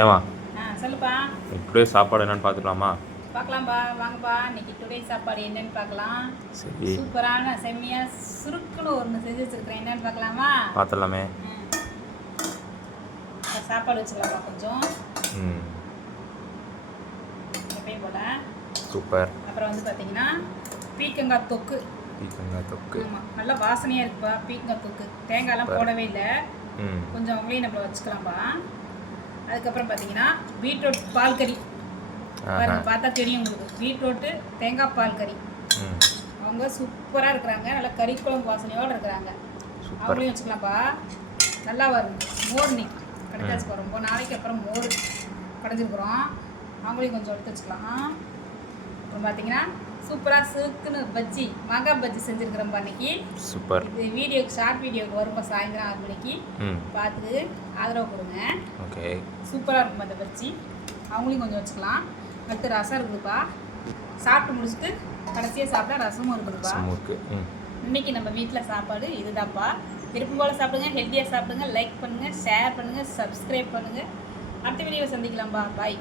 ஏமா சொல்லுப்பா. டுடே சாப்பாடு என்னன்னு பார்த்துக்கலாமா? பார்க்கலாம்ப்பா, வாங்கப்பா. இன்னைக்கு டுடே சாப்பாடு என்னன்னு பார்க்கலாம். சரி, சூப்பரான செம்மையா சுருக்குன்னு ஒன்று செஞ்சு வச்சுருக்கிறேன். என்னன்னு பார்க்கலாமா? பார்த்துடலாமே. சாப்பாடு வச்சுக்கலாம்ப்பா கொஞ்சம் ம், எப்பயும் போல. சூப்பர். அப்புறம் வந்து பார்த்தீங்கன்னா பீக்கங்காய் தொக்கு. பீக்கங்காய் தொக்கு. ஆமாம், நல்லா வாசனையாக இருக்குப்பா பீக்கங்காய் தொக்கு. தேங்காய்லாம் போடவே இல்லை. ம், கொஞ்சம் அவங்களையும் நம்மள வச்சுக்கலாம்ப்பா. அதுக்கப்புறம் பார்த்தீங்கன்னா பீட்ரூட் பால் கறி. பாருங்க, பார்த்தா தெரியும் உங்களுக்கு. பீட்ரூட்டு தேங்காய் பால் கறி. ம், அவங்க சூப்பராக இருக்கிறாங்க. நல்லா கறி குழம்பு வாசனையோடு இருக்கிறாங்க. சூப்பர். அவங்களையும் வச்சுக்கலாம்ப்பா. நல்லா வரும். மோர் இன்னைக்கு கிடைக்காச்சுப்பா. ரொம்ப நாளைக்கு அப்புறம் மோர் கடைஞ்சிருக்குறோம். அவங்களையும் கொஞ்சம் எடுத்து வச்சுக்கலாம். அப்புறம் பார்த்தீங்கன்னா சூப்பராக சுருக்குன்னு பஜ்ஜி, மாங்காய் பஜ்ஜி செஞ்சுருக்கிறோம்ப்பா இன்னைக்கு. சூப்பர். இது வீடியோக்கு ஷார்ட் வீடியோக்கு வரும்ப்பா சாயந்தரம் 6 மணிக்கு. ம், பார்த்துட்டு ஆதரவு கொடுங்க. ஓகே. சூப்பராக இருக்கும் அந்த பஜ்ஜி. அவங்களையும் கொஞ்சம் வச்சுக்கலாம். அடுத்து ரசம் இருக்குதுப்பா. சாப்பிட்டு முடிச்சுட்டு கடைசியாக சாப்பிட்டா ரசமும் இருக்குதுப்பா. சமூக்கு. ம், இன்னைக்கு நம்ம வீட்டில் சாப்பாடு இதுதான்ப்பா. விருப்பம் போல் சாப்பிடுங்க, ஹெல்த்தியாக சாப்பிடுங்க, லைக் பண்ணுங்கள், ஷேர் பண்ணுங்கள், சப்ஸ்கிரைப் பண்ணுங்கள். அடுத்த வீடியோவை சந்திக்கலாம்ப்பா. பாய்.